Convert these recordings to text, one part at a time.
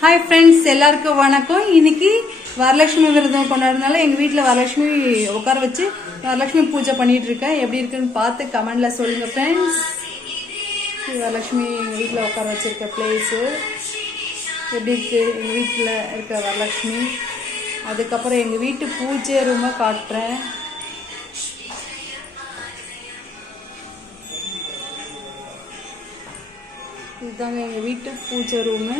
hi friends எல்லாருக்கும் வணக்கம் இன்னைக்கு வரலட்சுமி விரதம் கொண்டாடுறதுனால எங்க வீட்ல வரலட்சுமி உட்கார வச்சு வரலட்சுமி பூஜை பண்ணிட்டு இருக்கேன் எப்படி இருக்குன்னு பார்த்து கமெண்ட்ல சொல்லுங்க फ्रेंड्स வரலட்சுமி எங்க வீட்ல உட்கார வச்சிருக்க பிளேஸ் எப்படி இருக்கு எங்க வீட்ல இருக்க வரலட்சுமி அதுக்கு அப்புறம் எங்க வீட்டு பூஜை ரூமை காட்டுறேன் இதுதாங்க எங்க வீட்டு பூஜை ரூம்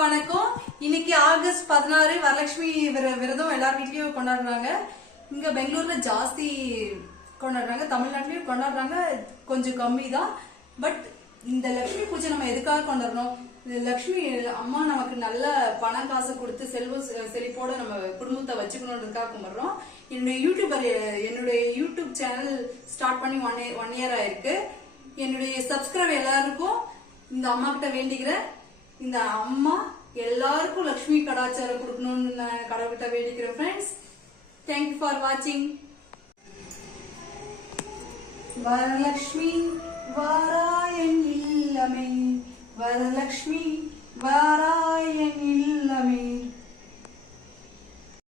வணக்கம் இன்னைக்கு ஆகஸ்ட் 16 வரலட்சுமி விரதம் எல்லார் வீட்லயும் கொண்டாடுறாங்க இங்க பெங்களூர்ல ஜாஸ்தி கொண்டாடுறாங்க தமிழ்நாட்டிலயும் கொண்டாடுறாங்க கொஞ்சம் கம்மி தான் பட் இந்த லட்சுமி பூஜை நம்ம எதுக்காக கொண்டாடுறோம் லட்சுமி அம்மா நமக்கு நல்ல பண காசு கொடுத்து செழிப்போட நம்ம குடும்பத்தை வச்சுக்கணுன்றதுக்காக கும்பிடுறோம் என்னுடைய யூடியூப் சேனல் ஸ்டார்ட் பண்ணி ஒன் இயர் ஆயிருக்கு என்னுடைய சப்ஸ்கிரைபர் எல்லாருக்கும் இந்த அம்மா கிட்ட வேண்டிக்கிறேன் இந்த அம்மா எல்லாருக்கும் லட்சுமி கடாச்சாரம் கொடுக்கணும்னு நான் கடவுள்கிட்ட வேண்டிக்கிறேன் ஃப்ரெண்ட்ஸ் தேங்க்யூ ஃபார் வாட்சிங் வரலட்சுமி வாராயன் இல்லமே வரலட்சுமி வாரா